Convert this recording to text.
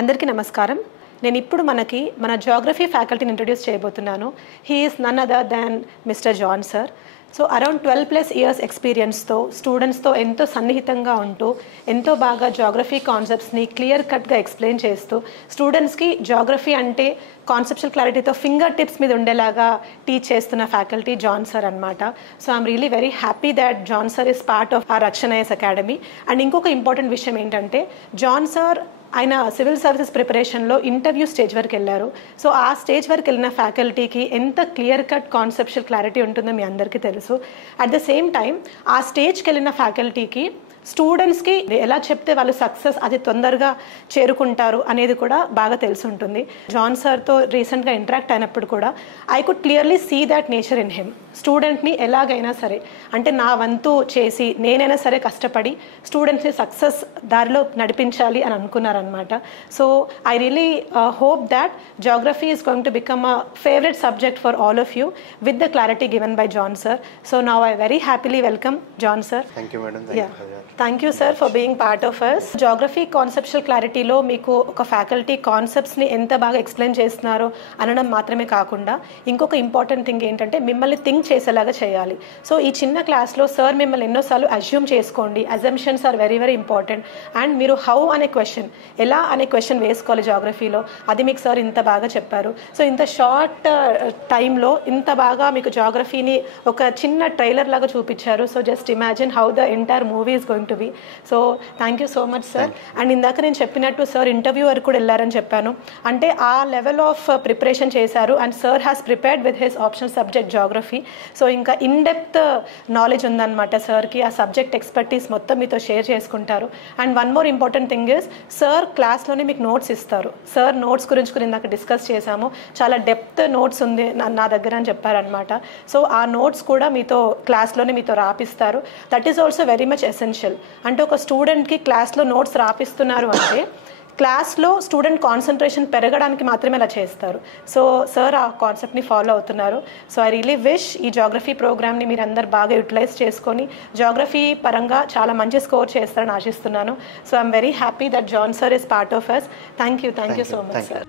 అందరికీ నమస్కారం. నేను ఇప్పుడు మన జియోగ్రఫీ ఫ్యాకల్టీని ఇంట్రడ్యూస్ చేయబోతున్నాను. He is none other than Mister John sir. So around 12+ years ఎక్స్పీరియన్స్తో స్టూడెంట్స్తో ఎంతో సన్నిహితంగా ఉంటూ ఎంతో బాగా జియోగ్రఫీ కాన్సెప్ట్స్ని క్లియర్ కట్గా ఎక్స్ప్లెయిన్ చేస్తూ స్టూడెంట్స్కి జియోగ్రఫీ అంటే కాన్సెప్చువల్ క్లారిటీతో ఫింగర్ టిప్స్ మీద ఉండేలాగా టీచ్ చేస్తున్న ఫ్యాకల్టీ జాన్ సార్ అనమాట. So I'm really very happy that John sir is part of a Rakshana IAS Academy. And ఇంకొక ఇంపార్టెంట్ విషయం ఏంటంటే జాన్ సార్ ఆయన సివిల్ సర్వీసెస్ ప్రిపరేషన్లో ఇంటర్వ్యూ స్టేజ్ వరకు వెళ్ళారు. సో ఆ స్టేజ్ వరకు వెళ్ళిన ఫ్యాకల్టీకి ఎంత క్లియర్ కట్ కాన్సెప్చువల్ క్లారిటీ ఉంటుందో మీ అందరికీ తెలుసు. అట్ ద సేమ్ టైం ఆ స్టేజ్కి వెళ్ళిన ఫ్యాకల్టీకి స్టూడెంట్స్కి ఎలా చెప్తే వాళ్ళు సక్సెస్ అది తొందరగా చేరుకుంటారు అనేది కూడా బాగా తెలిసి ఉంటుంది. జాన్ సార్తో రీసెంట్గా ఇంటరాక్ట్ అయినప్పుడు కూడా I could clearly see that nature in him. స్టూడెంట్ని ఎలాగైనా సరే అంటే నా వంతు చేసి నేనైనా సరే కష్టపడి స్టూడెంట్స్ని సక్సెస్ దారిలో నడిపించాలి అని అనుకున్నారనమాట. So I really hope that geography is going to become a favourite subject for all of you with the clarity given by John sir. So now I very happily welcome John sir. Thank you sir for being part of us. Geography conceptual క్లారిటీలో మీకు ఒక faculty కాన్సెప్ట్స్ని ఎంత బాగా explain చేస్తున్నారో అనడం మాత్రమే కాకుండా ఇంకొక ఇంపార్టెంట్ థింగ్ ఏంటంటే మిమ్మల్ని థింక్ చేసేలాగా చేయాలి. సో ఈ చిన్న క్లాస్లో సార్ మిమ్మల్ని ఎన్నోసార్లు అజ్యూమ్ చేసుకోండి. Assumptions are very very important. And మీరు హౌ అనే క్వశ్చన్, ఎలా అనే క్వశ్చన్ వేసుకోవాలి జియోగ్రఫీలో, అది మీకు సార్ ఇంత బాగా చెప్పారు. సో ఇంత షార్ట్ టైంలో ఇంత బాగా మీకు జియోగ్రఫీని ఒక చిన్న ట్రైలర్ లాగా చూపించారు. So just imagine how the entire movie is going to be. So thank you so much sir. And ఇందాక నేను చెప్పినట్టు సార్ ఇంటర్వ్యూ వరకు కూడా వెళ్ళారని చెప్పాను. అంటే ఆ లెవెల్ ఆఫ్ ప్రిపరేషన్ చేశారు. And sir has prepared with his optional subject geography. So ఇంకా ఇన్ డెప్త్ నాలెడ్జ్ ఉందన్నమాట సార్కి. ఆ సబ్జెక్ట్ ఎక్స్పర్టీస్ మొత్తం మీతో షేర్ చేసుకుంటారు. And one more important thing is sir క్లాస్లోనే మీకు నోట్స్ ఇస్తారు. సార్ నోట్స్ గురించి కూడా ఇందాక డిస్కస్ చేశాము. చాలా డెప్త్ నోట్స్ ఉంది నా దగ్గర అని చెప్పారనమాట. సో ఆ నోట్స్ కూడా మీతో క్లాస్లోనే మీతో రాపిస్తారు. That is also very much essential. అంటే ఒక స్టూడెంట్కి క్లాస్లో నోట్స్ రాపిస్తున్నారు అంటే క్లాస్లో స్టూడెంట్ కాన్సన్ట్రేషన్ పెరగడానికి మాత్రమే అలా చేస్తారు. సో సార్ ఆ కాన్సెప్ట్ని ఫాలో అవుతున్నారు. సో ఐ రియలీ విష్ ఈ జియోగ్రఫీ ప్రోగ్రామ్ని మీరు అందరు బాగా యూటిలైజ్ చేసుకొని జియోగ్రఫీ పరంగా చాలా మంచి స్కోర్ చేస్తారని ఆశిస్తున్నాను. So I'm very happy that John sir is part of us. Thank you so much sir.